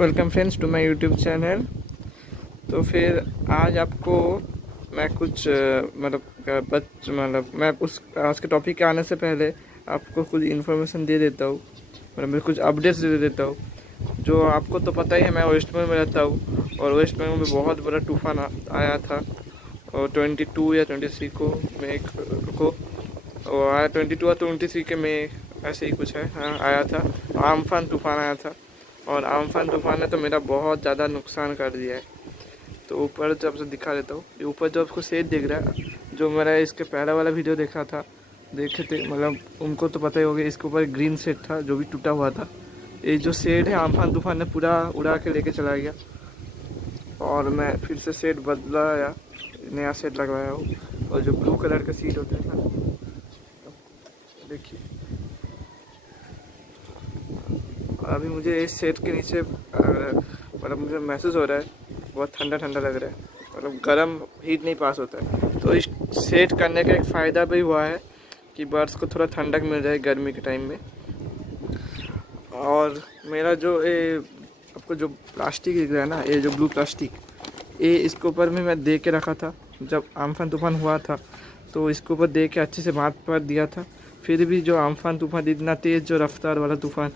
Welcome friends to my YouTube channel. तो फिर आज आपको मैं कुछ मैं उस आज के टॉपिक के आने से पहले आपको कुछ इन्फॉर्मेशन दे देता हूँ, मैं कुछ अपडेट्स दे देता हूँ। जो आपको तो पता ही है, मैं वेस्ट बंगाल में रहता हूँ और वेस्ट बंगाल में बहुत बड़ा तूफान आया था और 22 या 23 को मई को और आया 22 या 23 के मई, ऐसे ही कुछ है। हाँ, आया था, आम्फान तूफान आया था और आम्फान तूफान ने तो मेरा बहुत ज़्यादा नुकसान कर दिया है। तो ऊपर जब से दिखा देता हूँ, ये ऊपर जो आपको शेड दिख रहा है, जो मेरा इसके पहला वाला वीडियो देखा था, देखे थे, मतलब उनको तो पता ही होगा, इसके ऊपर ग्रीन शेड था जो भी टूटा हुआ था। ये जो शेड है आम्फान तूफान ने पूरा उड़ा के लेके चला गया और मैं फिर से शेड बदलाया, नया शेड लगवाया हूँ। और जो ब्लू कलर का सीट होता है ना, देखिए अभी मुझे इस सेट के नीचे मतलब मुझे महसूस हो रहा है बहुत ठंडा ठंडा लग रहा है, मतलब गर्म हीट नहीं पास होता है। तो इस सेट करने का एक फ़ायदा भी हुआ है कि बर्ड्स को थोड़ा ठंडक मिल जाए गर्मी के टाइम में। और मेरा जो ये आपको जो प्लास्टिक दिख रहा है ना, ये जो ब्लू प्लास्टिक, ये इसके ऊपर में मैं दे के रखा था जब आम्फान तूफान हुआ था, तो इसके ऊपर दे के अच्छे से बांध पर दिया था। फिर भी जो आम्फान तूफान इतना तेज़ जो रफ्तार वाला तूफान,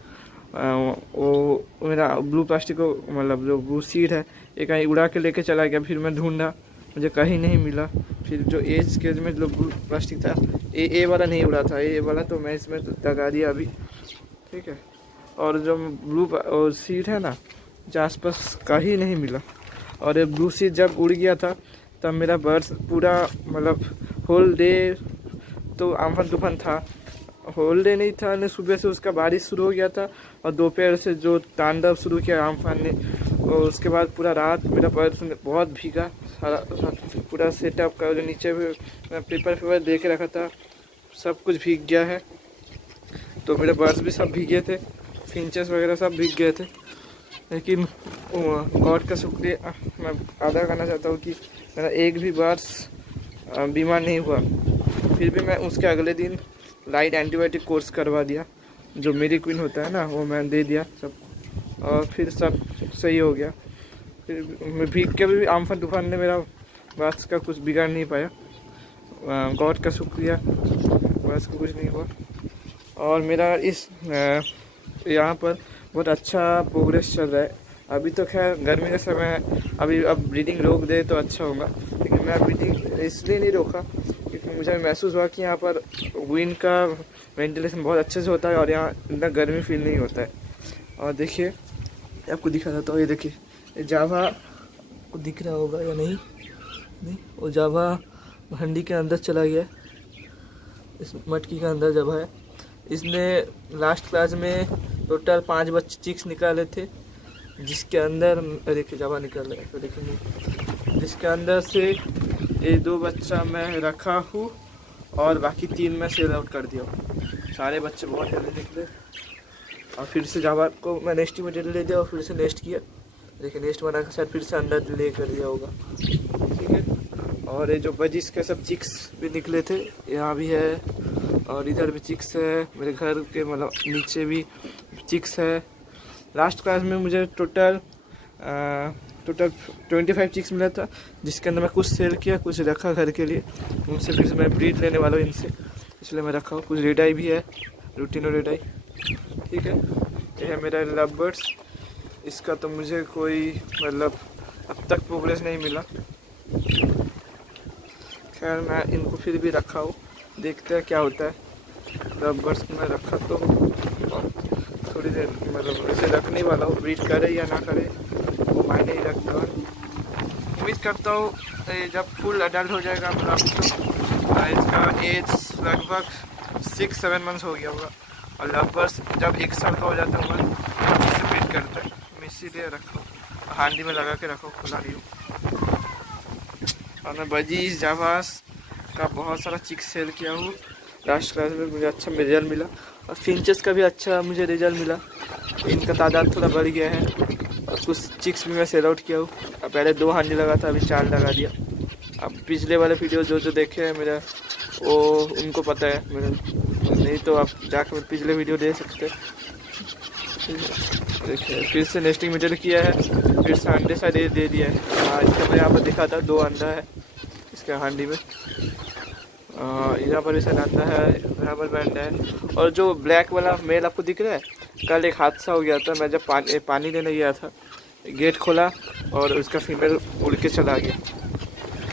वो मेरा ब्लू प्लास्टिक को मतलब जो ब्लू सीड है ये कहीं उड़ा के लेके चला गया। फिर मैं ढूंढा, मुझे कहीं नहीं मिला। फिर जो एज केज में जो ब्लू प्लास्टिक था, ए वाला नहीं उड़ा था, ए वाला तो मैं इसमें लगा दिया अभी, ठीक है। और जो ब्लू और सीड है ना, जो आसपास कहीं नहीं मिला। और ये ब्लू सीड जब उड़ गया था तब मेरा बर्ड्स पूरा मतलब होल डे, तो आम्फान तूफान था, होल डे नहीं था ने, सुबह से उसका बारिश शुरू हो गया था और दोपहर से जो तांडव शुरू किया आम्फान ने, और उसके बाद पूरा रात मेरा बर्ड्स बहुत भीगा। सारा पूरा सेटअप का जो नीचे पेपर दे के रखा था सब कुछ भीग गया है। तो मेरे बर्ड्स भी सब भीगे थे, फिंचेस वगैरह सब भीग गए थे। लेकिन गॉड का शुक्रिया मैं अदा करना चाहता हूँ कि मेरा एक भी बर्ड्स बीमार नहीं हुआ। फिर भी मैं उसके अगले दिन लाइट एंटीबायोटिक कोर्स करवा दिया, जो मेरी क्वीन होता है ना, वो मैं दे दिया सब, और फिर सब सही हो गया। फिर मैं भीग के भी आम्फान तूफान ने मेरा बात का कुछ बिगाड़ नहीं पाया, गॉड का शुक्रिया, बस को कुछ नहीं हुआ। और मेरा इस यहाँ पर बहुत अच्छा प्रोग्रेस चल रहा है। अभी तो खैर गर्मी का समय है, अभी अब ब्रीडिंग रोक दे तो अच्छा होगा, लेकिन मैं ब्रीडिंग इसलिए नहीं रोका क्योंकि मुझे महसूस हुआ कि यहाँ पर विंड का वेंटिलेशन बहुत अच्छे से होता है और यहाँ इतना गर्मी फील नहीं होता है। और देखिए आपको दिखा देता हूँ, ये देखिए, ये जावा को दिख रहा होगा या नहीं, वो जावा हंडी के अंदर चला गया, इस मटकी के अंदर जावा है। इसने लास्ट क्लास में टोटल 5 बच्चे चिक्स निकाले थे, जिसके अंदर देखिए जावा निकल रहा है, तो देखिए जिसके अंदर से ये 2 बच्चा मैं रखा हूँ और बाकी 3 मैं सेल आउट कर दिया हूँ। सारे बच्चे बहुत हेल्दी निकले और फिर से जावा को मैं नेस्ट में ले दिया और फिर से नेस्ट किया, देखिए नेस्ट बना कर शायद फिर से अंदर ले कर दिया होगा, ठीक है। और ये जो बजिस के सब चिक्स भी निकले थे, यहाँ भी है और इधर भी चिक्स है, मेरे घर के मतलब नीचे भी चिक्स है। लास्ट क्लास में मुझे टोटल 25 चिक्स मिला था, जिसके अंदर मैं कुछ सेल किया, कुछ रखा घर के लिए, उनसे फिर से मैं ब्रीड लेने वाला हूँ इनसे, इसलिए मैं रखा हूँ। कुछ रेडाई भी है, रूटीनो रेडाई, ठीक है। ये है मेरा लव बर्ड्स, इसका तो मुझे कोई मतलब अब तक प्रोग्रेस नहीं मिला। खैर मैं इनको फिर भी रखा हूँ, देखते हैं क्या होता है। लव बर्ड्स को मैं रखा तो थोड़ी देर मतलब ऐसे रखने वाला हूँ, ब्रीड करे या ना करे वो मायने ही रखता हूँ। उम्मीद करता हूँ जब फुल अडल्ट हो जाएगा मतलब, तो इसका एज लगभग 6-7 मंथ्स हो गया होगा, और लव बर्ड्स जब 1 साल का हो जाता होगा तब इसे ब्रीड करता है। मैं इसीलिए रखा हूँ, हांडी में लगा के रखा हूँ, खुला रही हूँ। और मैं बजीज जावास का बहुत सारा चिक्स सेल किया हूँ। लास्ट क्लास में मुझे अच्छा रिजल्ट मिला और फिंचेस का भी अच्छा मुझे रिजल्ट मिला, इनका तादाद थोड़ा बढ़ गया है। और कुछ चिक्स भी मैं सेल आउट किया हूँ, पहले 2 हांडी लगा था, अभी 4 लगा दिया। अब पिछले वाले वीडियो जो देखे हैं मेरा, वो उनको पता है, मेरे नहीं तो आप जाकर पिछले वीडियो दे सकते हैं। देखिए फिर से नेस्टिंग मटेरियल किया है, फिर से अंडे शायद दे दिया है। हाँ, इसका मैं यहाँ पर दिखा था 2 अंडा है इसके हांडी में। यहाँ पर भी शायद अंडा है, यहाँ पर भी अंडा है। और जो ब्लैक वाला मेल आपको दिख रहा है, कल एक हादसा हो गया था। मैं जब पानी लेने गया था, गेट खोला और उसका फीमेल उड़ के चला गया।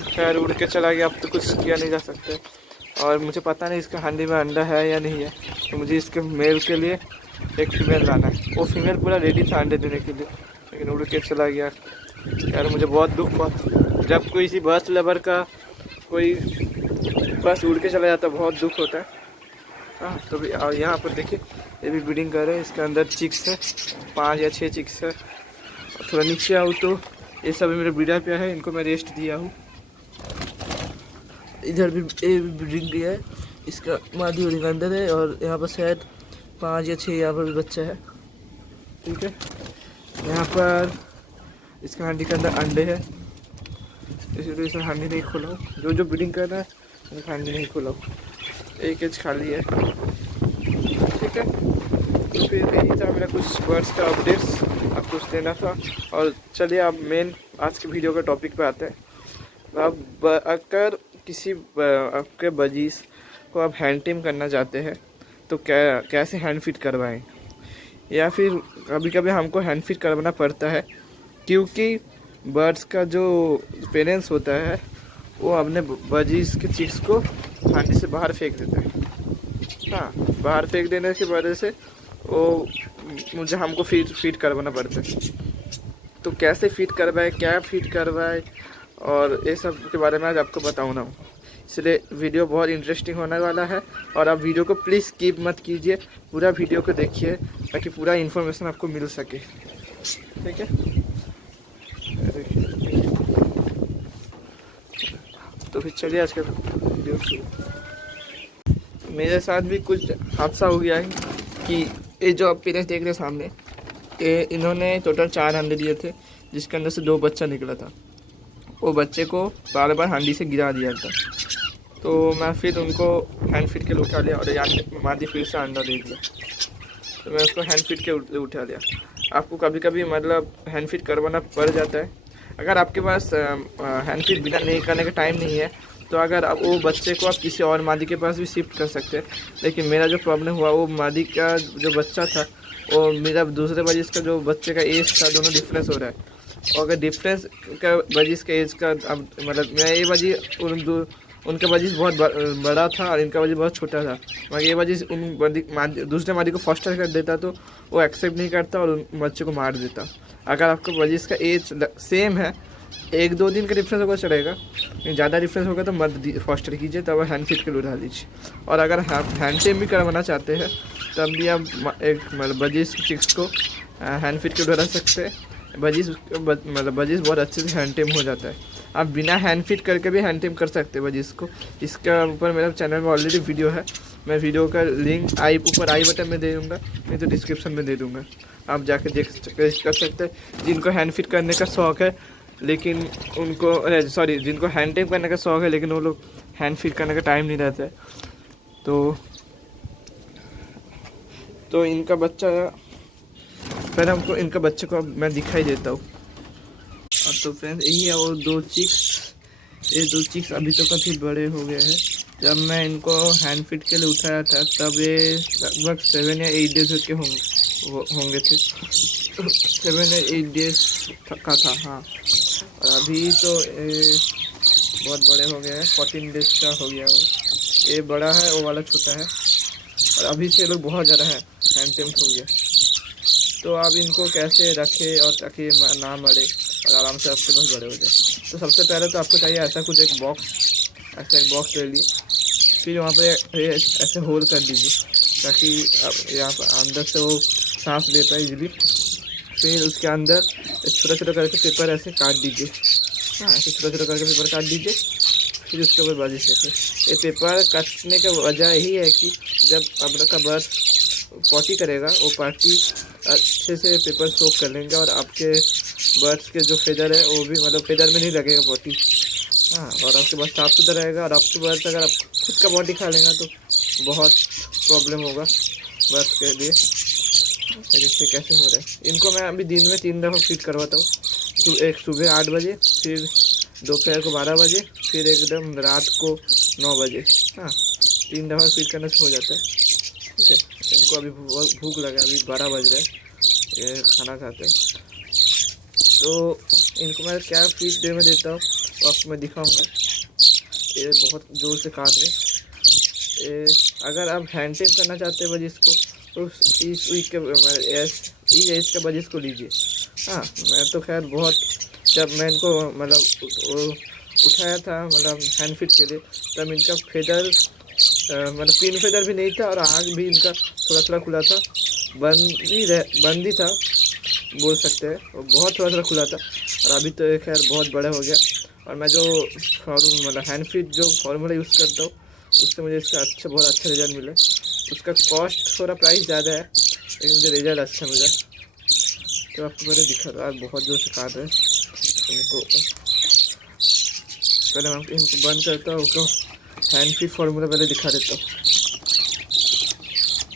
खैर उड़ के चला गया, अब तो कुछ किया नहीं जा सकता। और मुझे पता नहीं इसका हांडी में अंडा है या नहीं है, तो मुझे इसके मेल के लिए एक फीमेल लाना है। वो फीमेल पूरा रेडी था अंडे देने के लिए, लेकिन उड़ के चला गया। यार मुझे बहुत दुख हुआ जब कोई इसी बर्ड्स लवर का कोई बस उड़ के चला जाता, बहुत दुख होता है। हाँ, तो यहाँ पर देखिए ये भी ब्रीडिंग कर रहे हैं। इसके अंदर चिक्स है, 5 या 6 चिक्स है। थोड़ा नीचे आऊँ तो ये सब मेरे ब्रीडर पे है, इनको मैं रेस्ट दिया हूँ। इधर भी ये ब्रीडिंग दिया है, इसका मादी ब्रीडिंग अंदर है। और यहाँ पर शायद 5 या 6 यहाँ पर भी बच्चा है। ठीक है, यहाँ पर इसका हांडी के अंदर अंडे है, इसलिए इसे हांडी नहीं खोला हूँ। जो ब्रीडिंग कर रहा है उसका हांडी नहीं खोला हूँ। एक एज खाली है। ठीक है, तो फिर यही था मेरा कुछ बर्ड्स का अपडेट्स आपको कुछ देना था। और चलिए आप मेन आज के वीडियो के टॉपिक पे आते हैं। अब अगर किसी आपके बजीज को आप हैंड टिम करना चाहते हैं तो कैसे हैंड फिट करवाएं, या फिर कभी कभी हमको हैंड फिट करवाना पड़ता है क्योंकि बर्ड्स का जो पेरेंट्स होता है वो अपने बजीज के चिक्स को हांडी से बाहर फेंक देता है। हाँ, बाहर फेंक देने की वजह से वो हमको फीड करवाना पड़ता है। तो कैसे फीड करवाए, क्या फीड करवाए, और ये सब के बारे में आज आपको बताऊँ ना, इसलिए वीडियो बहुत इंटरेस्टिंग होने वाला है। और आप वीडियो को प्लीज़ स्किप मत कीजिए, पूरा वीडियो को देखिए ताकि पूरा इन्फॉर्मेशन आपको मिल सके। ठीक है, तो फिर चलिए आज का वीडियो शुरू। मेरे साथ भी कुछ हादसा हो गया है कि ये जो आप पेरेंट्स देख रहे हैं सामने, ये इन्होंने टोटल 4 अंडे दिए थे, जिसके अंदर से 2 बच्चा निकला था। वो बच्चे को बार बार हांडी से गिरा दिया था, तो मैं फिर उनको हैंड फिट के उठा लिया और यहाँ मादी फिर से अंडा दे दिया, तो मैं उसको हैंड फिट के उठा लिया। आपको कभी कभी मतलब हैंड फिट करवाना पड़ जाता है। अगर आपके पास हैंड फिट बिना नहीं करने का टाइम नहीं है तो अगर आप वो बच्चे को आप किसी और मादी के पास भी शिफ्ट कर सकते हैं। लेकिन मेरा जो प्रॉब्लम हुआ, वो मादी का जो बच्चा था और मेरा दूसरे बजीज का जो बच्चे का एज था, दोनों डिफरेंस हो रहा है। और अगर डिफरेंस का बजीज का एज का, अब मतलब मैं ये बजी उनका बजीज बहुत बड़ा था और इनका बजीज बहुत छोटा था। मगर ये बजीज दूसरे मादी को फॉस्टर कर देता तो वो एक्सेप्ट नहीं करता और उन बच्चे को मार देता। अगर आपका बजीज का एज सेम है, 1-2 दिन का डिफरेंस होगा चलेगा, लेकिन ज़्यादा डिफरेंस होगा तो मत फॉस्टर कीजिए, तब हैंड फिट के लिए उठा लीजिए। और अगर हैंड टेम भी करवाना चाहते हैं तब भी आप एक मतलब बजीज चिक्स को हैंड फिट के उठा सकते हैं। बजीज बहुत अच्छे से हैंड टेम हो जाता है। आप बिना हैंड फिट करके भी हैंड टेम कर सकते हैं बजीज को। इसका ऊपर मेरे चैनल में ऑलरेडी वीडियो है, मैं वीडियो का लिंक ऊपर आई बटन में दे दूँगा, नहीं तो डिस्क्रिप्शन में दे दूँगा, आप जाके देख कर सकते हैं। जिनको हैंड फिट करने का शौक़ है लेकिन उनको जिनको हैंड टेम करने का शौक़ है लेकिन वो लोग हैंड फिट करने का टाइम नहीं रहता है, तो इनका बच्चा, पहले हमको इनका बच्चे को मैं दिखाई देता हूँ। अब तो फ्रेंड्स यही है वो 2 चिक्स। ये 2 चिक्स अभी तो काफ़ी बड़े हो गए हैं। जब मैं इनको हैंड फिट के लिए उठाया था तब ये लगभग 7 या 8 डेज के होंगे थे, 7 या 8 डेज का था। हाँ, और अभी तो ये बहुत बड़े हो गए हैं, 14 डेज का हो गया वो। ये बड़ा है, वो वाला छोटा है, और अभी से लोग बहुत ज़्यादा है हैंड टेम हो गया। तो आप इनको कैसे रखें और ताकि ना मरे और आराम से आपके पास बड़े हो जाए। तो सबसे पहले तो आपको चाहिए ऐसा कुछ एक बॉक्स ले लीजिए, फिर वहाँ पे ऐसे होल कर दीजिए ताकि यहाँ पर अंदर से वो सांस ले पाए इजीली। फिर उसके अंदर छोटा छोटा करके पेपर ऐसे काट दीजिए। हाँ, ऐसे छोटा छोटा करके पेपर काट दीजिए, फिर उसके ऊपर बाजी से। ये पेपर काटने का वजह यही है कि जब आपका बर्ड पॉटी करेगा, वो पॉटी अच्छे से पेपर सोक कर लेंगे और आपके बर्ड्स के जो फेदर है वो भी मतलब फेदर में नहीं लगेगा पॉटी। हाँ, और आपके पास साफ सुथरा रहेगा। और आपके बर्ड्स अगर आप खुद का पॉटी खा लेंगे तो बहुत प्रॉब्लम होगा बर्ड्स के लिए। देखते कैसे हो रहा है। इनको मैं अभी दिन में 3 दफ़ा फीड करवाता हूँ, एक सुबह 8 बजे, फिर दोपहर को 12 बजे, फिर एकदम रात को 9 बजे। हाँ, 3 दफ़ा फीड करने से हो जाता है। ठीक है, इनको अभी भूख लगा, अभी 12 बज रहे हैं, ये खाना खाते हैं। तो इनको मैं क्या फीड में देता हूँ वो आपको मैं दिखाऊँगा। ये बहुत ज़ोर से काट रहे। अगर आप हैंड टेप करना चाहते हैं बजिश को तो इस वीक के इस एज के बजिश को लीजिए। हाँ, मैं तो खैर बहुत, जब मैं इनको मतलब उठाया था मतलब हैंड फिट के लिए, तब इनका फेदर मतलब पिन फेदर भी नहीं था और आँख भी इनका थोड़ा थोड़ा खुला था, बंद ही था बोल सकते हैं, और बहुत थोड़ा थोड़ा खुला था। और अभी तो खैर बहुत बड़ा हो गया। और मैं जो मतलब हैंड फिट जो फार्मूला यूज़ करता हूँ उससे मुझे इसका बहुत अच्छा रिजल्ट मिला। उसका कॉस्ट थोड़ा प्राइस ज़्यादा है, लेकिन मुझे रिजल्ट अच्छा मिला। तो आपको पहले दिखा रहा है, बहुत जोर से काट रहे हैं इनको। पहले मैं इनको बंद करता हूँ, उसको हैंड फिट फार्मूला पहले दिखा देता हूँ।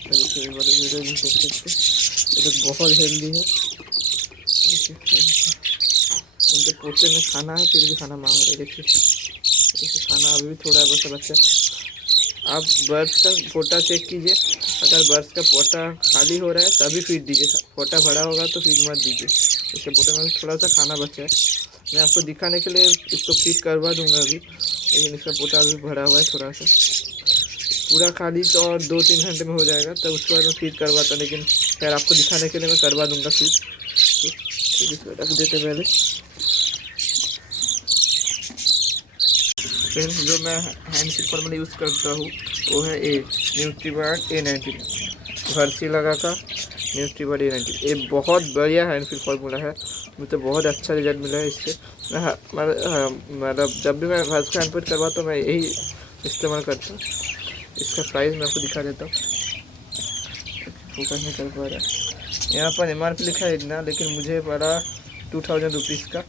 ये तो बहुत हेल्दी है। उनके पोते में खाना है, फिर भी खाना मांग रहे। देखिए खाना अभी भी थोड़ा है बच्चा। आप बर्ड्स का पोटा चेक कीजिए, अगर बर्ड्स का पोटा खाली हो रहा है तभी फीड दीजिए, पोटा भरा होगा तो फीड मत दीजिए। इसके पोटे में थोड़ा सा खाना बचा है, मैं आपको दिखाने के लिए इसको फीड करवा दूंगा अभी, लेकिन इसका पोटा अभी भरा हुआ है थोड़ा सा। पूरा खाली तो और 2-3 घंटे में हो जाएगा, तब उसके बाद मैं फीड करवाता, लेकिन खैर आपको दिखाने के लिए मैं करवा दूंगा फीड। इसमें रख देते पहले। फ्रेंड्स, जो मैं हैंड फिट फार्मूला यूज़ करता हूँ वो है न्यूट्रीबर्ड A19, भर्सी लगा का न्यूट्रीबर्ड A19। ये बहुत बढ़िया हैंड फिट फार्मूला है, मुझे तो बहुत अच्छा रिजल्ट मिला है इससे। मतलब जब भी मैं भर्स का हैंड फिट करवाता हूँ मैं यही इस्तेमाल करता हूँ। इसका प्राइस मैं आपको दिखा देता हूँ, फोकस नहीं कर पा रहा है। यहाँ पर MRP लिखा है इतना, लेकिन मुझे पड़ा 2000 रुपीज़ का,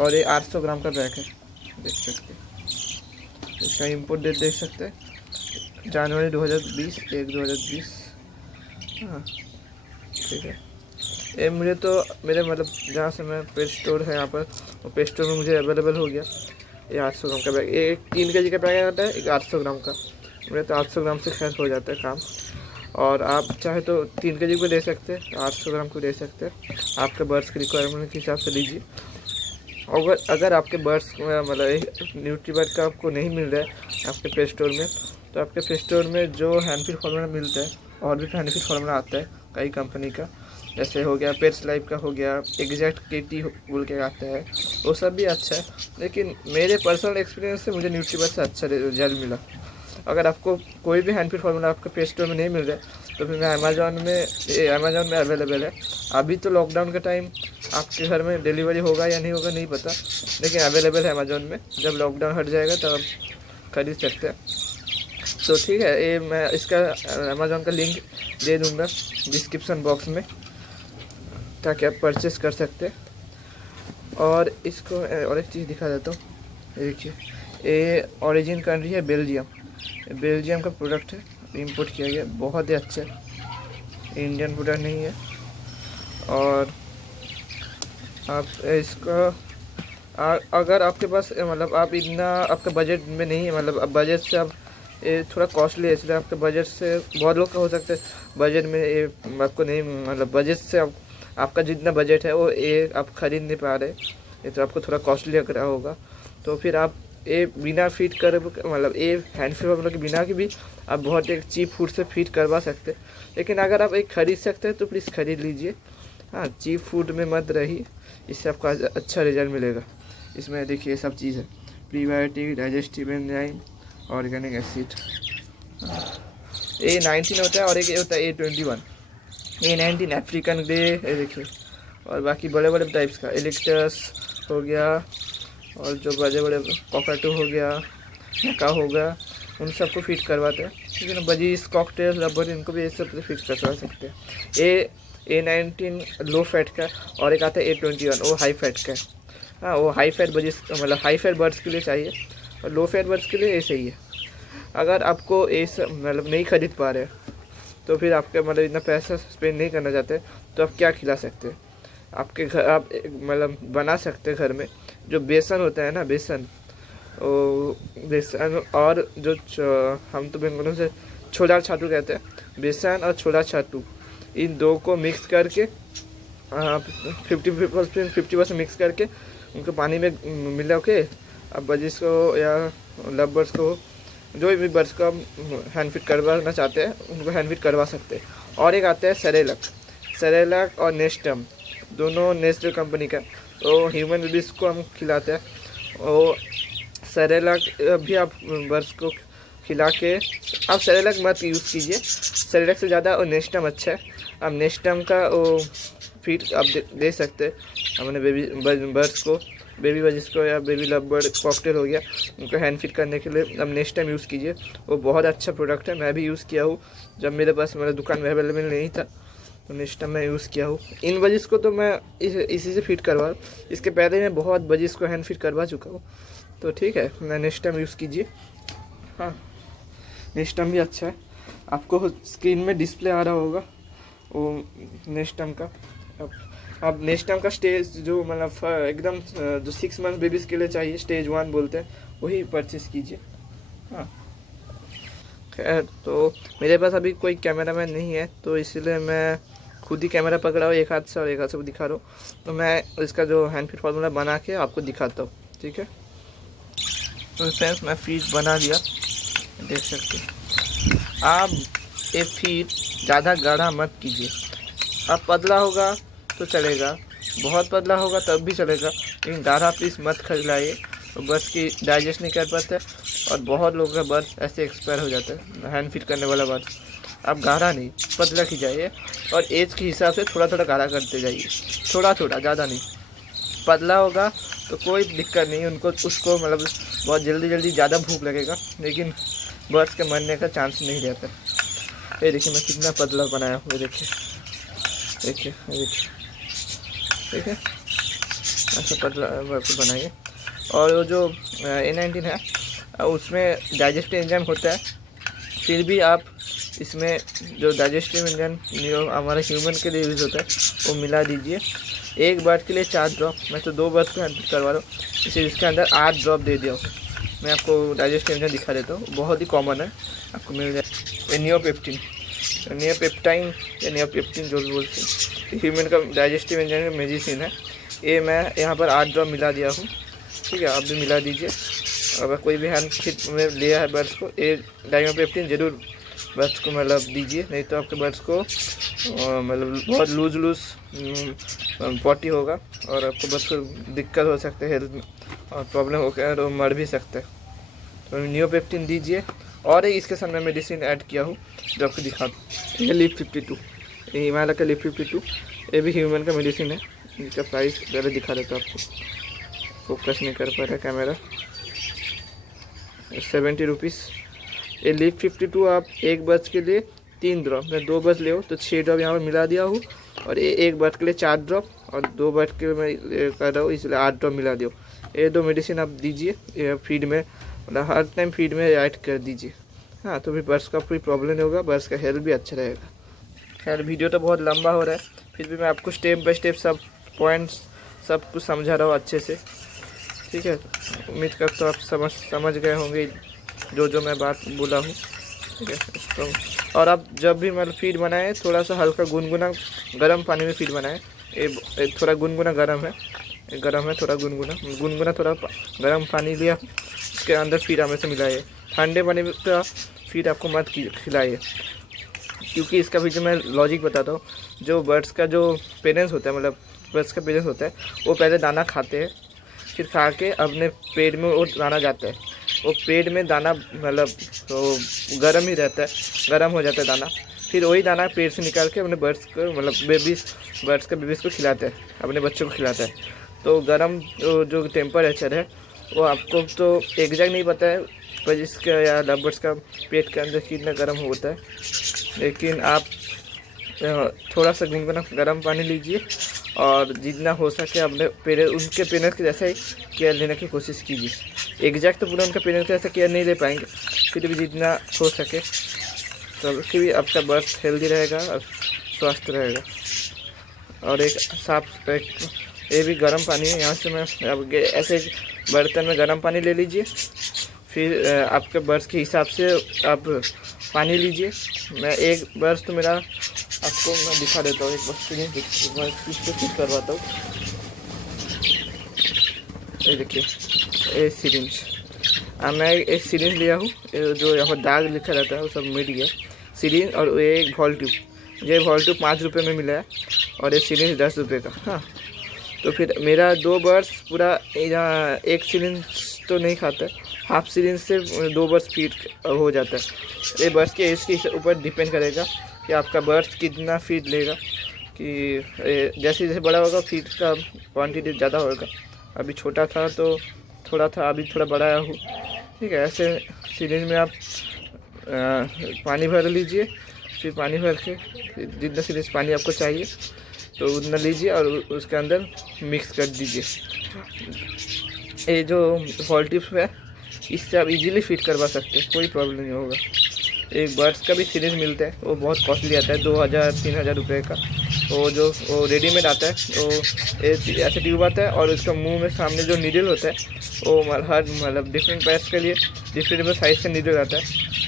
और ये 800 ग्राम का बैग है, देख सकते हैं। इसका इंपोर्ट डेट देख सकते हैं, जनवरी 2020, 1/2020। हाँ ठीक है। ये मुझे तो मेरे मतलब जहाँ से मैं पेट स्टोर है यहाँ पर, वो पेट स्टोर में मुझे अवेलेबल हो गया। ये 800 ग्राम का बैग, एक 3 kg का बैग आता है, एक 800 ग्राम का। मुझे तो 800 ग्राम से खैर हो जाता है काम। और आप चाहे तो 3 kg को ले सकते हैं, 800 ग्राम को ले सकते हैं, आपके बर्ड्स की रिक्वायरमेंट के हिसाब से लीजिए। अगर आपके बर्ड्स मतलब न्यूट्रीबर्ड का आपको नहीं मिल रहा है आपके पेट स्टोर में, तो आपके पेट स्टोर में जो हैंड फिट फार्मूला मिलता है, और भी हैंड फिट फार्मूला आता है कई कंपनी का, जैसे हो गया पेट्स लाइफ का, हो गया एग्जैक्ट KT बोल के आता है, वो सब भी अच्छा है। लेकिन मेरे पर्सनल एक्सपीरियंस से मुझे न्यूट्रीबर्ड से अच्छा रिजल्ट मिला। अगर आपको कोई भी हैंड फिट फार्मूला आपके पेट स्टोर में नहीं मिल रहा है तो फिर मैं अमेज़ॉन में अवेलेबल है। अभी तो लॉकडाउन का टाइम आपके घर में डिलीवरी होगा या नहीं होगा नहीं पता, लेकिन अवेलेबल है अमेज़ॉन में। जब लॉकडाउन हट जाएगा तब आप खरीद सकते हैं। तो ठीक है, ये मैं इसका अमेज़ॉन का लिंक दे दूँगा डिस्क्रिप्शन बॉक्स में, ताकि आप परचेस कर सकते हैं। और इसको और एक चीज़ दिखा देता हूँ, देखिए ये ओरिजिन कंट्री है बेल्जियम का प्रोडक्ट है, इंपोर्ट किया गया, बहुत ही अच्छा है, इंडियन प्रोडक्ट नहीं है। और आप इसका अगर आपके पास मतलब आप इतना आपका बजट में नहीं है, मतलब अब बजट से आप ये थोड़ा कॉस्टली है, इसलिए आपके बजट से बहुत लोग का हो सकता है बजट में ये आपको नहीं, मतलब बजट से आपका जितना बजट है वो ये आप ख़रीद नहीं पा रहे, ये तो आपको थोड़ा कॉस्टली लग रहा होगा। तो फिर आप ये बिना फीड कर मतलब ये हैंड फीड मतलब के बिना की भी आप बहुत एक चीप फूड से फीड करवा सकते हैं। लेकिन अगर आप एक ख़रीद सकते हैं तो प्लीज़ ख़रीद लीजिए। हाँ, चीप फूड में मत रहिए, इससे आपका अच्छा रिजल्ट मिलेगा। इसमें देखिए सब चीज़ है, prebiotic, digestive enzyme, organic acid. A19 होता है और एक होता है A21। A19 अफ्रीकन ग्रे है देखिए, और बाकी बड़े बड़े टाइप्स का एलिक्टस हो गया, और जो बड़े बड़े कॉकटू हो गया, का होगा, उन सबको फिट करवाते हैं। लेकिन बजीज, कॉकटेल, रबर, इनको भी ये सब फिट करवा सकते हैं। A19 लो फैट का, और एक आता है A21 वो हाई फैट का है। हाँ, वो हाई फैट बजीज मतलब हाई फैट बर्ड्स के लिए चाहिए, और लो फैट बर्ड्स के लिए ये सही है। अगर आपको ये सब मतलब नहीं खरीद पा रहे तो फिर आपके मतलब इतना पैसा स्पेंड नहीं करना चाहते तो आप क्या खिला सकते हैं? आपके घर आप मतलब बना सकते हैं घर में जो बेसन होता है ना, बेसन, वो बेसन और जो हम तो बेंगलोर से छोला छाटू कहते हैं, बेसन और छोला छाटू इन दो को मिक्स करके 50% मिक्स करके उनको पानी में मिला के अब बजिस को या लव बर्ड्स को, जो भी बर्ड्स को हम हैंड फीड करवाना चाहते हैं उनको हैंड फीड करवा सकते हैं। और एक आता है सेरेलक और नेस्टम, दोनों नेस्टल कंपनी का, तो ह्यूमन बेबीज़ को हम खिलाते हैं। और सेरेलक भी आप बर्ड्स को खिला के, आप सेरेलक मत यूज़ कीजिए, सेरेलक से ज़्यादा और नेस्टम अच्छा है। आप नेस्टम का वो फीड आप दे सकते हैं अपने बेबी बर्ड्स को, बेबी बजिस को या बेबी लव बर्ड कॉकटेल हो गया, उनको हैंड फीड करने के लिए अब नेस्टम यूज़ कीजिए। वो बहुत अच्छा प्रोडक्ट है, मैं भी यूज़ किया हूँ जब मेरे पास मेरा दुकान में अवेलेबल नहीं था, तो नेस्टम मैं यूज़ किया हूँ। इन बजिस को तो मैं इसी से फीड करवा, इसके पहले मैं बहुत बजिस को हैंड फीड करवा चुका हूँ, तो ठीक है, मैं नेस्टम यूज़ कीजिए। हाँ, नेस्टम भी अच्छा है, आपको स्क्रीन में डिस्प्ले आ रहा होगा वो नेस्टम का। अब नेस्टम का स्टेज जो मतलब एकदम जो 6 मंथ बेबीज़ के लिए चाहिए, स्टेज 1 बोलते हैं, वही परचेस कीजिए। हाँ खैर, तो मेरे पास अभी कोई कैमरा मैन नहीं है, तो इसलिए मैं खुद ही कैमरा पकड़ा हूँ एक हाथ से और एक हाथ से दिखा रहा हूँ, तो मैं इसका जो हैंड फीड फार्मूला बना के आपको दिखाता हूँ, ठीक है। तो फ्रेंड्स, मैं फीड बना लिया, देख सकते हैं आप। ये फीड ज़्यादा गाढ़ा मत कीजिए, आप पतला होगा तो चलेगा, बहुत पतला होगा तब भी चलेगा, लेकिन गाढ़ा प्लीज़ मत खिलाइए, तो बर्ड्स की डाइजेस्ट नहीं कर पाते और बहुत लोगों का बर्ड्स ऐसे एक्सपायर हो जाते हैं हैंड फीड करने वाला बर्ड्स। आप गाढ़ा नहीं, पतला खिलाइए और एज के हिसाब से थोड़ा थोड़ा गाढ़ा करते जाइए, थोड़ा थोड़ा, ज़्यादा नहीं। पतला होगा तो कोई दिक्कत नहीं, उनको उसको मतलब बहुत जल्दी ज़्यादा भूख लगेगा, लेकिन बर्ड्स के मरने का चांस नहीं रहता। ये देखिए मैं कितना पतला बनाया हूँ, ये देखिए देखिए देखिए, ठीक है, ऐसा पतला बर्ड्स बनाइए। और वो जो A19 है उसमें डाइजेस्टिव एंजाइम होता है, फिर भी आप इसमें जो डाइजेस्टिव एंजाइम जो हमारे ह्यूमन के लिए यूज़ होता है वो मिला दीजिए। एक बर्ड के लिए 4 ड्रॉप, मैं तो 2 बर्ड को हैंड फीड करवा रहा हूँ, इसलिए इसके अंदर 8 ड्रॉप दे दिया हूँ। मैं आपको डाइजेस्टिव एंजाइम दिखा देता हूँ, बहुत ही कॉमन है, आपको मिल जाए। नियोपेप्टिन या नियोपेप्टिन जो भी बोलते हैं, ह्यूमन का डाइजेस्टिव एंजाइम मेडिसिन है। ये मैं यहाँ पर 8 ड्रॉप मिला दिया हूँ, ठीक है, आप भी मिला दीजिए। अगर कोई भी हैंड फीड में लिया है बर्ड्स को, ये डाइमोपेप्टिन ज़रूर बर्ड्स को मतलब दीजिए, नहीं तो आपके बर्ड्स को मतलब बहुत लूज पॉटी होगा और आपको बर्ड्स को दिक्कत हो सकती है हेल्थ में और प्रॉब्लम होकर और मर भी सकते हैं। तो नियोपेप्टिन दीजिए। और एक इसके साथ मैं मेडिसिन ऐड किया हूँ जो आपको दिखा दूँ, ये लिप 52, ये हिमालय का लिप 52, ये भी ह्यूमन का मेडिसिन है। इसका प्राइस पहले दिखा देता हूँ आपको, फोकस नहीं कर पा रहा कैमरा। 70 रुपीज़। ये लिप 52 आप एक बर्ड्स के लिए 3 ड्रॉप, मैं 2 बर्ड्स ले हो तो 6 ड्रॉप यहाँ पर मिला दिया हूँ, और ये एक बर्ड के लिए 4 ड्रॉप और 2 बर्ड के मैं कर रहा हूँ इसलिए 8 ड्रॉप मिला दियो। ये 2 मेडिसिन आप दीजिए, ये फीड में मतलब हर टाइम फीड में ऐड कर दीजिए। हाँ, तो फिर बर्ड्स का कोई प्रॉब्लम नहीं होगा, बर्ड्स का हेल्थ भी अच्छा रहेगा। खैर, वीडियो तो बहुत लंबा हो रहा है, फिर भी मैं आपको स्टेप बाय स्टेप सब पॉइंट्स सब कुछ समझा रहा हूँ अच्छे से, ठीक है। उम्मीद करता हूँ आप समझ गए होंगे जो मैं बात बोला हूँ, ठीक है। तो और आप जब भी मतलब फीड बनाएं थोड़ा सा हल्का गुनगुना गर्म पानी में फीड बनाएं। ये थोड़ा गुनगुना गर्म है, थोड़ा गुनगुना थोड़ा गर्म पानी लिया, उसके अंदर फीड हमें मिलाइए। ठंडे पानी का फीड आपको मत खिलाइए, क्योंकि इसका भी जो मैं लॉजिक बताता हूँ, जो बर्ड्स का जो पेरेंट्स होता है, मतलब बर्ड्स का पेरेंट्स होता है, वो पहले दाना खाते हैं, फिर खा के अपने पेट में वो दाना जाता है, वो पेट में दाना मतलब तो गर्म ही रहता है, गर्म हो जाता है दाना, फिर वही दाना पेट से निकाल के अपने बर्ड्स को मतलब बर्ड्स का बेबीज़ को खिलाते हैं, अपने बच्चों को खिलाता है। तो गर्म जो टेम्परेचर है वो आपको तो एग्जैक्ट नहीं पता है पर जिसका या लव बर्ड्स का पेट के अंदर कितना गर्म होता है, लेकिन आप थोड़ा सा गुनगुना गर्म पानी लीजिए और जितना हो सके अपने उनके पेरेंट्स के जैसा ही केयर लेने की कोशिश कीजिए। एग्जैक्ट तो पूरा उनका पेरेंट्स के जैसा केयर नहीं ले पाएंगे, फिर भी जितना हो सके तभी भी आपका बर्थ हेल्दी रहेगा और स्वस्थ रहेगा। और एक साफ एक ये भी गर्म पानी है, यहाँ से मैं अब ऐसे बर्तन में गर्म पानी ले लीजिए, फिर आपके बर्थ के हिसाब से आप पानी लीजिए। मैं एक बर्थ तो मेरा आपको मैं दिखा देता हूँ, एक बर्थ फिट करवाता हूँ। ये देखिए ये सिरिंज, मैं एक सिरिंज लिया हूँ, जो यहाँ पर दाग लिखा रहता है वो सब मिट गया। सिरिंज और ये एक वॉल ट्यूब, ये वॉल ट्यूब 5 रुपये में मिला है और ये सिरिंज 10 रुपये का। हाँ, तो फिर मेरा 2 बर्स पूरा यहाँ एक सिरिंज तो नहीं खाता है, हाफ सिरिंज से 2 बर्स फीट हो जाता है। ये बर्स के एज के ऊपर डिपेंड करेगा कि आपका बर्स कितना फीट लेगा, कि जैसे जैसे बड़ा होगा फीट का क्वांटिटी ज़्यादा होगा। अभी छोटा था तो थोड़ा था, अभी थोड़ा बढ़ाया हूँ। ठीक है, ऐसे सिरिंज में आप पानी भर लीजिए, फिर पानी भर के जितना सिरिंज पानी आपको चाहिए तो उतना लीजिए और उसके अंदर मिक्स कर दीजिए। ये जो वॉल टिप है इससे आप इजीली फिट करवा सकते हैं, कोई प्रॉब्लम नहीं होगा। एक बर्ड्स का भी सिरिंज मिलता है, वो बहुत कॉस्टली आता है, 2000-3000 रुपये का। वो रेडीमेड आता है, वो ऐसे ट्यूब आता है और उसका मुंह में सामने जो नीडल होता है वो हर मतलब डिफरेंट पैट्स के लिए डिफरेंट साइज़ का नीडल आता है।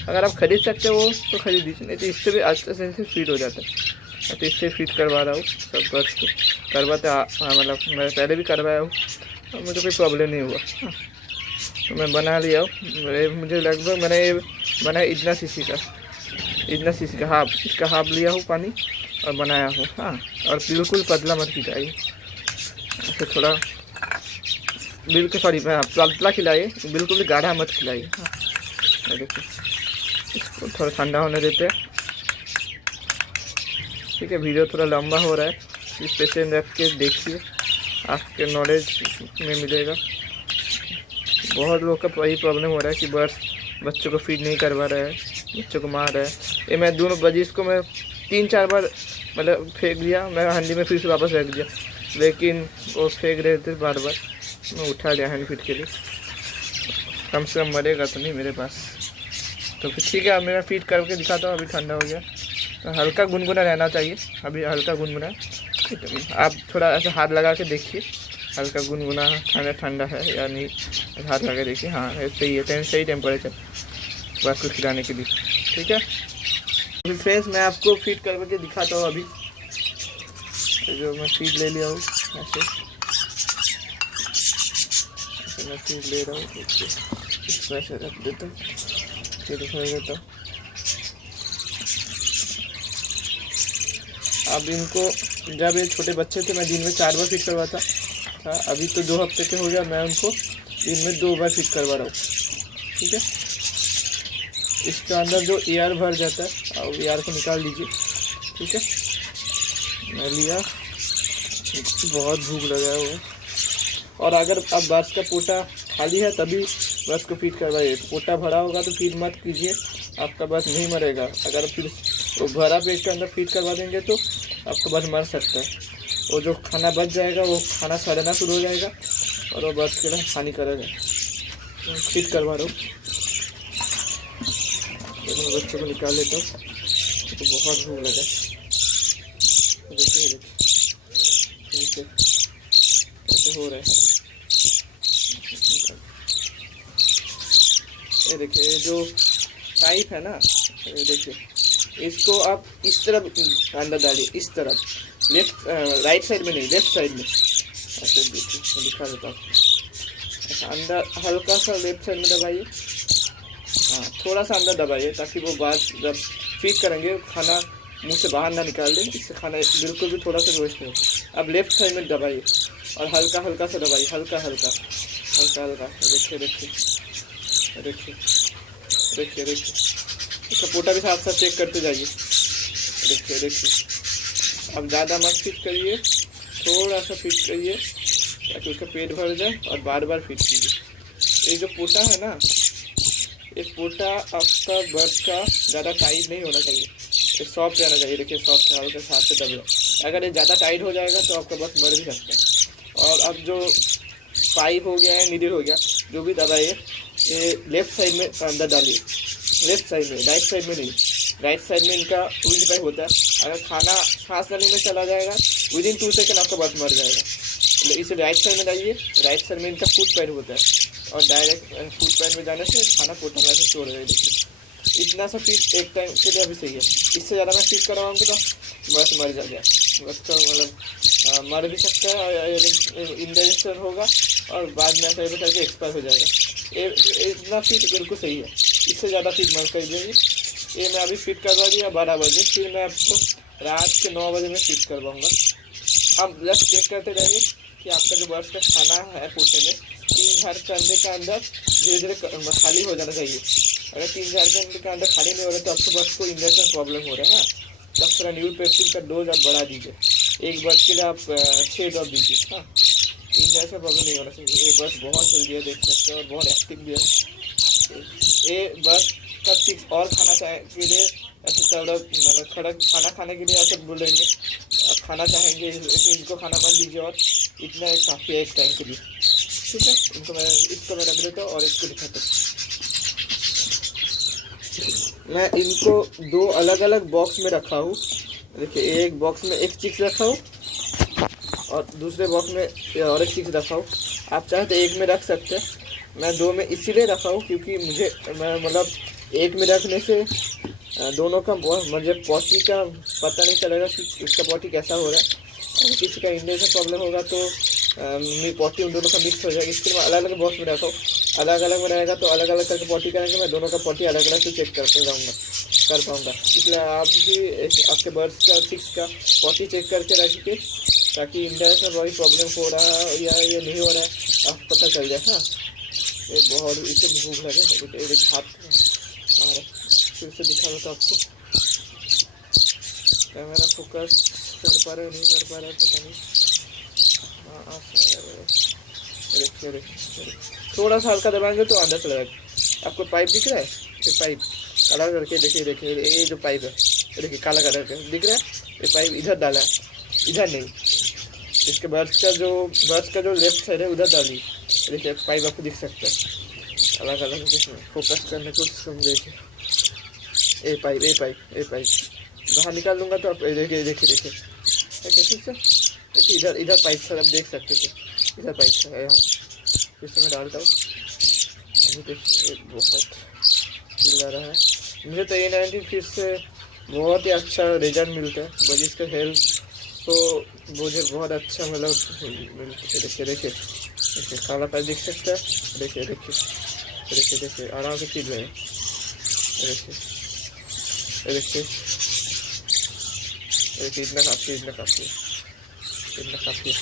अगर आप खरीद सकते हो वो तो खरीद दीजिए, नहीं तो इससे भी अच्छे से फिट हो जाता है। तो इससे फिट करवा रहा हूँ सब बर्ड्स को, करवाते मतलब मैं पहले भी करवाया हूँ और मुझे कोई प्रॉब्लम नहीं हुआ। हाँ, तो मैं बना लिया हूँ। मुझे लगभग मैंने ये बनाया इतना सीसी का हाफ, इसका हाफ लिया हूँ पानी और बनाया हूँ। हाँ, और बिल्कुल पतला मत खिलाइए, ऐसे थोड़ा बिल्कुल सॉरी मैं पतला खिलाइए, बिल्कुल भी गाढ़ा मत खिलाइए। हाँ, देखिए इसको थोड़ा ठंडा होने देते हैं। ठीक है, वीडियो थोड़ा लंबा हो रहा है, इस पेशेंट रख के देखिए, आपके नॉलेज में मिलेगा। बहुत लोग का वही प्रॉब्लम हो रहा है कि बच्चों को फीड नहीं करवा रहा है, बच्चों को मार रहा है। ये मैं दोनों बजे इसको मैं 3-4 बार मतलब फेंक दिया, मैं हंडी में फिर से वापस रख दिया, लेकिन वो फेंक रहे थे बार बार। मैं उठा लिया हैंड फीड के लिए, कम से कम मरेगा तो नहीं मेरे पास। तो फिर ठीक है, अब मैं फीड करके दिखाता हूँ। अभी ठंडा हो गया तो हल्का गुनगुना रहना चाहिए, अभी हल्का गुनगुना। आप थोड़ा ऐसे हाथ लगा के देखिए, हल्का गुनगुना ठंडा है या नहीं, हाथ लगा देखिए। हाँ सही है, सही टेम्परेचर बस को खिलाने के लिए। ठीक है, फिर फ्रेंड्स मैं आपको फीड करके दिखाता हूँ। अभी जो मैं फीड ले लिया हूँ, ऐसे मैं फीड ले रहा हूँ, इसको ऐसे रख देता हूँ, फिर भर देता हूँ। अब इनको जब ये छोटे बच्चे थे मैं दिन में 4 बार फीड करवाता था, अभी तो 2 हफ्ते के हो गया, मैं उनको दिन में 2 बार फीड करवा रहा हूँ। ठीक है, इसके अंदर जो एयर भर जाता है और एयर को निकाल दीजिए। ठीक है, मैं लिया, बहुत भूख लगा है वो। और अगर अब बर्ड्स का पोटा खाली है तभी बर्ड्स को फीड करवाइए, पोटा भरा होगा तो फीड मत कीजिए, आपका बर्ड नहीं मरेगा। अगर फिर वो भरा पेट के अंदर फीड करवा देंगे तो आपका बर्ड मर सकता है। वो जो खाना बच जाएगा वो खाना सड़ना शुरू हो जाएगा और वो बर्ड्स के लिए हानिकारक है। फीड करवा रहा हूँ, मैं बच्चों को निकाल लेता हूँ, तो बहुत भूख लगा। देखिए कैसे हो रहा है, ये देखिए ये जो पाइप है ना, ये देखिए इसको आप इस तरफ अंदर डालिए, इस तरफ, लेफ्ट राइट साइड में नहीं, लेफ्ट साइड में। ऐसे देखिए मैं दिखा देता हूँ, ऐसा अंदर हल्का सा लेफ्ट साइड में दबाइए। हाँ, थोड़ा सा अंदर दबाइए ताकि वो बाहर जब फीड करेंगे खाना मुंह से बाहर ना निकाल दें, इससे खाना बिल्कुल भी थोड़ा सा वेस्ट हो। अब लेफ्ट साइड में दबाइए और हल्का हल्का सा दबाइए, हल्का हल्का हल्का हल्का। देखिए देखिए देखिए देखिए देखिए, इसका पोटा भी साथ साथ चेक करते जाइए। देखिए देखिए, अब ज़्यादा मत फीड करिए, थोड़ा सा फीड करिए ताकि उसका पेट भर जाए और बार बार फीड कीजिए। ये जो पोटा है ना, ये पोटा आपका बर्ड का ज़्यादा टाइट नहीं होना चाहिए, ये सॉफ्ट रहना चाहिए। देखिए सॉफ्ट है, उसके हाथ से दबे, अगर ये ज़्यादा टाइट हो जाएगा तो आपका बर्ड मर भी सकता है। और अब जो पाइप हो गया है, नीडल हो गया, जो भी दबाइए ये लेफ्ट साइड में अंदर डालिए, लेफ्ट साइड में, राइट साइड में नहीं। राइट साइड में इनका 25 होता है। अगर खाना सांस लेने में चला जाएगा विदिन 2 सेकेंड आपका बर्ड्स मर जाएगा। तो इसे राइट साइड में जाइए, राइट साइड में इनका फूड पैड होता है और डायरेक्ट फूड पैड में जाने से खाना पोटा में से छोड़ रहे। देखिए इतना सा फीड एक टाइम के लिए अभी सही है। इससे ज़्यादा मैं फीड करवाऊँगा तो बस मर जाएगा, बस का मतलब मर भी सकता है और इंडाइजेशन होगा और बाद में ऐसा करके एक्सपायर हो जाएगा। इतना फीड बिल्कुल सही है, इससे ज़्यादा फीड मत कर दीजिए। ये मैं अभी फीड करवा दिया 12 बजे, फिर मैं आपको रात के 9 बजे में फीड करवाऊँगा। आप जस्ट चेक करते रहिए कि आपका जो बर्ड्स का खाना है पोटे में 3-4 घंटे के अंदर धीरे धीरे खाली हो जाना चाहिए। अगर 3-4 घंटे के अंदर खाली नहीं हो रहा तो आपके बर्ड्स को इंजेक्शन प्रॉब्लम हो रहा है। तब थोड़ा न्यूरोपेप्सिन का डोज आप बढ़ा दीजिए। एक बर्ड के लिए आप 6 ड्रॉप दीजिए। हाँ, इंजेक्शन प्रॉब्लम नहीं होना चाहिए। ये बर्ड बहुत हेल्दी है, देख सकते हैं, और बहुत एक्टिव भी है। ये बर्ड का 6 और खाना के लिए ऐसे मतलब खड़ा खाना खाने के लिए ऐसे बोलेंगे खाना चाहेंगे, इनको खाना मत दीजिए और इतना काफ़ी है एक टाइम के लिए। ठीक है, इसको मैं रख देता हूँ और इसको दिखाता हूँ। मैं इनको 2 अलग अलग बॉक्स में रखा हूँ। देखिए एक बॉक्स में एक चिक्स रखा हूँ और दूसरे बॉक्स में और एक चिक्स रखा हूँ। आप चाहे तो एक में रख सकते हैं, मैं 2 में इसीलिए रखा हूँ क्योंकि मतलब एक में रखने से दोनों का मुझे पॉटी का पता नहीं चलेगा कि इसका पॉटी कैसा हो रहा है। अगर किसी का इंजेक्शन प्रॉब्लम होगा तो पॉटी उन दोनों का मिक्स हो जाएगा। इसके लिए मैं अलग अलग बॉक्स में रखा हूँ। अलग अलग में रहेगा तो अलग अलग करके पॉटी करेंगे, मैं दोनों का पॉटी अलग अलग से चेक कर पाऊँगा। इसलिए आप भी आपके बर्ड्स का 6 का पॉटी चेक करके रखिए ताकि इंजेक्शन में प्रॉब्लम हो रहा है या ये नहीं हो रहा है आपको पता चल जाए। हाँ, ये बहुत इसे भूख लगे हाथ फिर से दिखा रहा था आपको। कैमरा फोकस कर पा रहे नहीं कर पा रहा पता नहीं। हाँ देखिए थोड़ा सा हल्का दबाएंगे तो अंदर चला जाएगा। आपको पाइप दिख रहा है, ये पाइप काला करके देखिए ये जो पाइप है देखिए काला कलर का दिख रहा है। ये पाइप इधर डाला है, इधर नहीं, इसके बर्ड्स का जो लेफ्ट साइड है उधर डाली। देखिए पाइप आपको दिख सकता है अलग अलग, फोकस करने को देखिए। ए पाइप बाहर निकाल लूँगा तो आप देखिए इधर पाइप सर आप देख सकते थे, इधर पाइप था यहाँ। फिर से मैं डालता हूँ, अभी देखिए बहुत चिल्ला रहा है। मुझे तो A19 फिर से बहुत ही अच्छा रिजल्ट मिलता है। बस इसका हेल्थ तो मुझे बहुत अच्छा मतलब देखिए काला पाइप दिख सकता है। देखिए आराम से खींच रहे हैं। देखिए इतना काफ़ी है।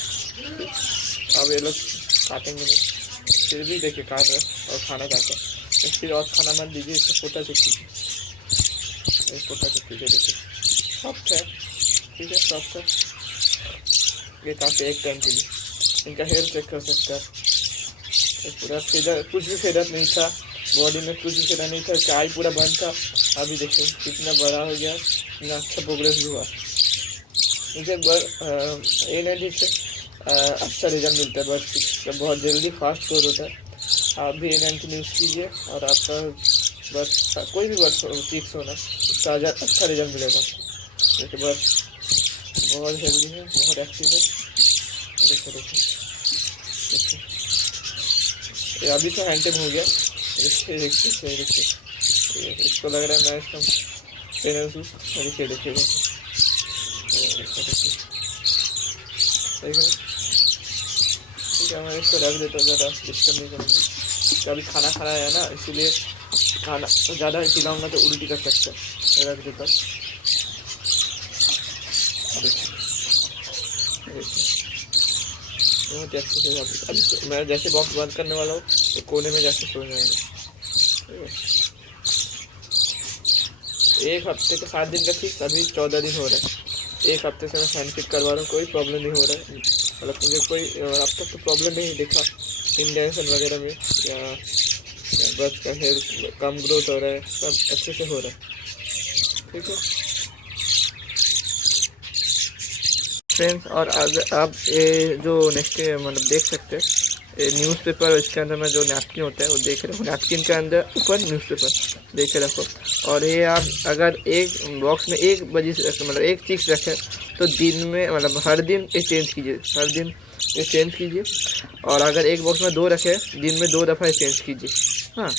अब ये लोग काटेंगे नहीं, फिर भी देखिए काट रहे और खाना खाता है। फिर और खाना मत दीजिए, इससे पोटा चुप कीजिए। देखिए सॉफ्ट है, ठीक है सॉफ्ट है। ये काफ़ी एक टाइम के लिए। इनका हेयर चेक कर सकते हैं आप। पूरा फेदर कुछ भी फेदर नहीं था बॉडी में, कुछ भी फेदर नहीं था, चाय पूरा बंद था। अभी देखिए कितना बड़ा हो गया, इतना अच्छा प्रोग्रेस भी हुआ। मुझे A19 से अच्छा रिजल्ट मिलता है। बर्ड बहुत जल्दी फास्ट ग्रोथ होता है। आप भी A19 यूज़ कीजिए और आपका बर्ड कोई भी बर्ड फिक्स होना उसका अच्छा रिजल्ट मिलेगा। देखिए बर्ड बहुत हेल्दी है, बहुत एक्टिव है। देखिए ये अभी तो हैंड टेम हो गया। देखिए इसको लग रहा है मैं इसका ट्रेनर हूँ। देखिए ठीक है, मैं इसको रख देता हूँ, ज़्यादा डिस्टर्ब नहीं करूँगा। अभी खाना खाना है ना, इसीलिए खाना ज़्यादा खिलाऊँगा तो उल्टी कर सकता है। रख देता हूँ। बहुत अच्छे से अभी मैं जैसे बॉक्स बंद करने वाला हूँ तो कोने में जाके सो जाएगा। एक हफ्ते का 7 दिन का फिक्स, अभी 14 दिन हो रहा है। एक हफ्ते से मैं फैन फिट करवा रहा हूँ, कोई प्रॉब्लम नहीं हो रहा है। मतलब मुझे कोई अब तक तो प्रॉब्लम नहीं दिखा इंजेक्शन वगैरह में या बर्ड्स का हेयर कम ग्रोथ हो रहा है, सब अच्छे से हो रहा है। ठीक है। फ्रेंड्स। और अगर आप ये जो नेक्स्ट मतलब देख सकते हैं, ये न्यूज़पेपर, इसके अंदर में जो नैपकिन होता है वो देख रखो, नैपकिन के अंदर ऊपर न्यूज़पेपर देख के रखो। और ये आप अगर एक बॉक्स में एक बजी मतलब एक चिक्स रखें तो दिन में मतलब हर दिन ये चेंज कीजिए, हर दिन ये चेंज कीजिए। और अगर एक बॉक्स में 2 रखे दिन में 2 दफ़ा ये चेंज कीजिए, हाँ,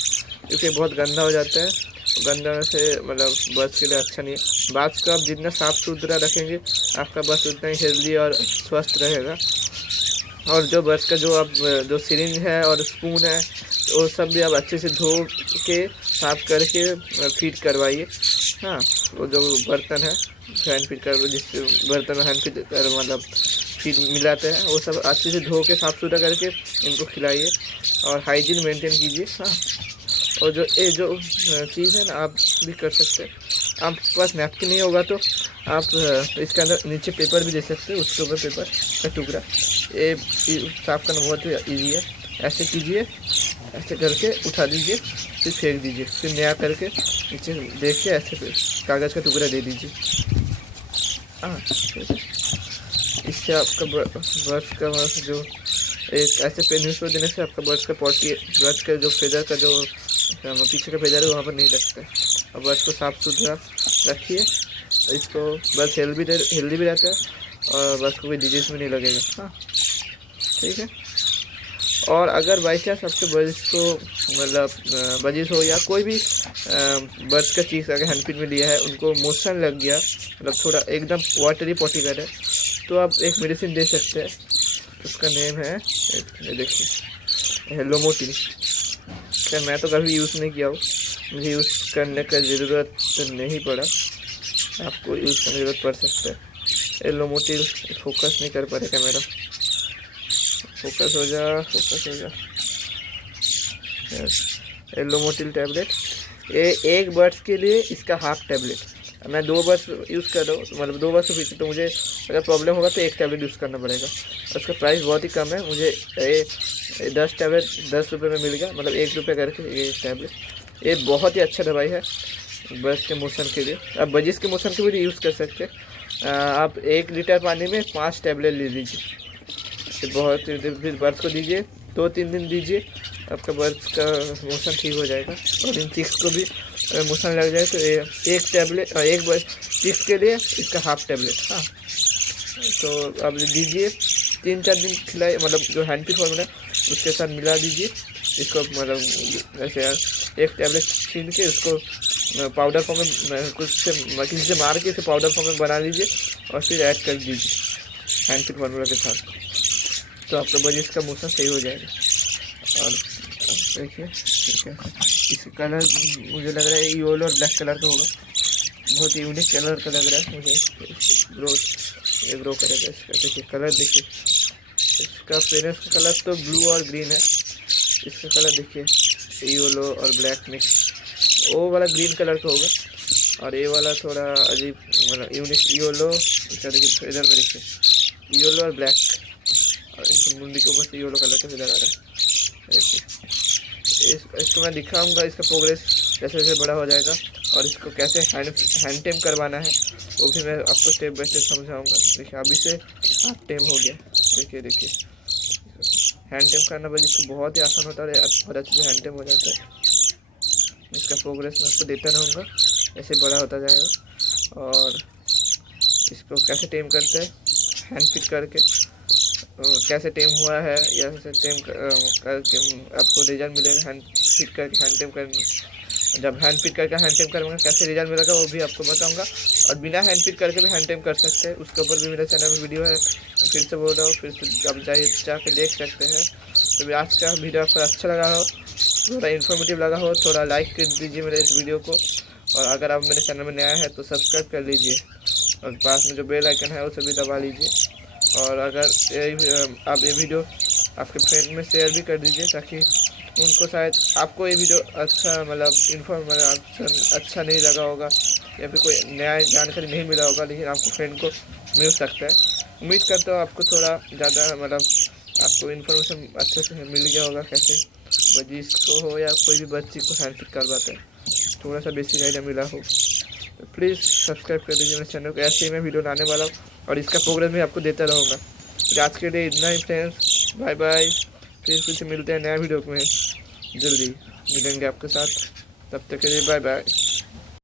क्योंकि बहुत गंदा हो जाता है। गंदा से मतलब बर्ड्स के लिए अच्छा नहीं है। बर्ड्स को आप जितना साफ़ सुथरा रखेंगे आपका बर्ड्स उतना ही हेल्दी और स्वस्थ रहेगा। और जो बर्ड्स का जो आप जो सिरिंज है और स्पून है वो सब भी आप अच्छे से धो के साफ करके फीड करवाइए, हाँ। वो जो बर्तन है हैंड फीड कर, जिस बर्तन में हैंड फीड कर मतलब फीड मिलाते हैं वो सब अच्छे से धो के साफ़ सुथरा करके इनको खिलाइए और हाइजीन मेंटेन कीजिए, हाँ। और जो ये जो चीज़ है ना आप भी कर सकते हैं। आपके पास नैपकिन नहीं होगा तो आप इसके अंदर नीचे पेपर भी दे सकते हैं, उसके ऊपर पेपर का टुकड़ा, ये साफ करना बहुत ही ईजी है। ऐसे कीजिए, ऐसे करके उठा दीजिए, फिर फेंक दीजिए, फिर नया करके नीचे देख के ऐसे कागज़ का टुकड़ा दे दीजिए, हाँ। इससे आपका बर्ड्स का जो एक ऐसे पे न्यूज़ पेपर देने से आपका बर्ड्स का पॉटी, बर्ड्स का जो फेदर का जो पीछे का फेदर है वहाँ पर नहीं लगता है। और बर्ड्स को साफ़ सुथरा रखिए, इसको बर्ड्स हेल्दी भी रहता है और बर्ड्स को कोई डिजीज़ में नहीं लगेगा, हाँ, ठीक है। और अगर बाई चांस आपके बर्ड्स को मतलब बजिस हो या कोई भी बर्ड्स का चीज़ अगर हैंड फीड में लिया है, उनको मोशन लग गया, मतलब थोड़ा एकदम वाटरी पॉटी करे, तो आप एक मेडिसिन दे सकते हैं। उसका नेम है, ये देखिए, हेलोमोटिल। खैर मैं तो कभी यूज़ नहीं किया हूँ, मुझे यूज़ करने का ज़रूरत नहीं पड़ा, आपको यूज़ करने की ज़रूरत पड़ सकता है। हेलोमोटिल फोकस नहीं कर पा रहे कैमरा, फोकस हो जा, फोकस हो जा। हेलोमोटिल टैबलेट, ये एक बर्ड्स के लिए इसका हाफ टैबलेट। मैं 2 बर्ड्स यूज़ कर रहा हूँ, मतलब 2 बर्ड्स से पीछे, तो मुझे अगर प्रॉब्लम होगा तो 1 टैबलेट यूज़ करना पड़ेगा। उसका प्राइस बहुत ही कम है, मुझे ये 10 टैबलेट 10 रुपये में मिल गया, मतलब 1 रुपये करके ये टैबलेट। ये बहुत ही अच्छा दवाई है बर्ड्स के मोशन के लिए। आप बजिस के मोशन के भी यूज़ कर सकते हैं। आप 1 लीटर पानी में 5 टैबलेट ले लीजिए, बहुत फिर बर्ड्स को दीजिए, 2-3 दिन दीजिए, आपका बर्ड्स का मोशन ठीक हो जाएगा। और इन चिक्स को भी मोशन लग जाए तो एक टैबलेट, एक चिक्स के लिए इसका हाफ टैबलेट, हाँ। तो आप दीजिए, 3-4 दिन खिलाए, मतलब जो हैंड फीड फॉर्मूला उसके साथ मिला दीजिए इसको, मतलब ऐसे एक टैबलेट छीन के उसको पाउडर फॉर्म में कुछ से किसी से मार के इसे पाउडर फॉर्म में बना लीजिए और फिर ऐड कर दीजिए हैंड फीड फॉर्मूला के साथ, तो आपका बजिस का मोशन सही हो जाएगा। और देखिए ठीक है, इसका कलर मुझे लग रहा है येलो और ब्लैक कलर का होगा, बहुत ही यूनिक कलर का लग रहा है मुझे। ग्रो करेगा इसका, देखिए कलर देखिए, इसका पेरेंट्स का कलर तो ब्लू और ग्रीन है, इसका कलर देखिए येलो और ब्लैक मिक्स, वो वाला ग्रीन कलर का होगा और ये वाला थोड़ा अजीब मतलब यूनिक येलो। इसका देखिए इधर में देखिए येलो और ब्लैक, और इस मुंडी के ऊपर से येलो कलर का इधर आ रहा है। इसको मैं दिखाऊंगा इसका प्रोग्रेस जैसे जैसे बड़ा हो जाएगा, और इसको कैसे हैंड टेम करवाना है वो भी मैं आपको स्टेप बाय स्टेप समझाऊंगा। देखिए अभी से हाफ टेम हो गया, देखिए देखिए हैंड टेम करना बस इसको बहुत ही आसान होता है और अच्छे से हैंड टेम हो जाता है। इसका प्रोग्रेस मैं आपको देता रहूँगा, ऐसे बड़ा होता जाएगा। और इसको कैसे टेम करते हैं हैंड फिट करके, कैसे टेम हुआ है या कैसे टेम करके आपको रिजल्ट मिलेगा। हैंड फिट करके हैंड टेम कर, जब हैंड फिट करके हैंड टेम करूँगा कैसे रिजल्ट मिलेगा वो भी आपको बताऊंगा। और बिना हैंड फिट करके भी हैंड टेम कर सकते हैं, उसके ऊपर भी मेरे चैनल में वीडियो है, फिर से बोल रहा हूँ, फिर से आप जाके देख सकते हैं। तो आज का वीडियो आपको अच्छा लगा हो, थोड़ा इन्फॉर्मेटिव लगा हो, थोड़ा लाइक कर दीजिए मेरे इस वीडियो को। और अगर आप मेरे चैनल में नया है तो सब्सक्राइब कर लीजिए और पास में जो बेल आइकन है उसे भी दबा लीजिए। और अगर आप ये वीडियो आपके फ्रेंड में शेयर भी कर दीजिए ताकि उनको शायद आपको ये वीडियो अच्छा मतलब अच्छा नहीं लगा होगा या फिर कोई नया जानकारी नहीं मिला होगा, लेकिन आपको फ्रेंड को मिल सकता है। उम्मीद करता हूँ आपको थोड़ा ज़्यादा मतलब आपको इन्फॉर्मेशन अच्छे से मिल गया होगा, कैसे बजिस को हो या कोई भी बच्ची को हैंड फिट करवाते हैं, थोड़ा सा बेसिक आइडिया मिला हो। प्लीज़ सब्सक्राइब कर दीजिए मेरे चैनल को, ऐसे ही मैं वीडियो लाने वाला हूँ और इसका प्रोग्रेस भी आपको देता रहूँगा। तो आज के लिए इतना ही फ्रेंड्स, बाय बाय। फिर से मिलते हैं नया वीडियो में, जल्दी मिलेंगे आपके साथ, तब तक के लिए बाय बाय।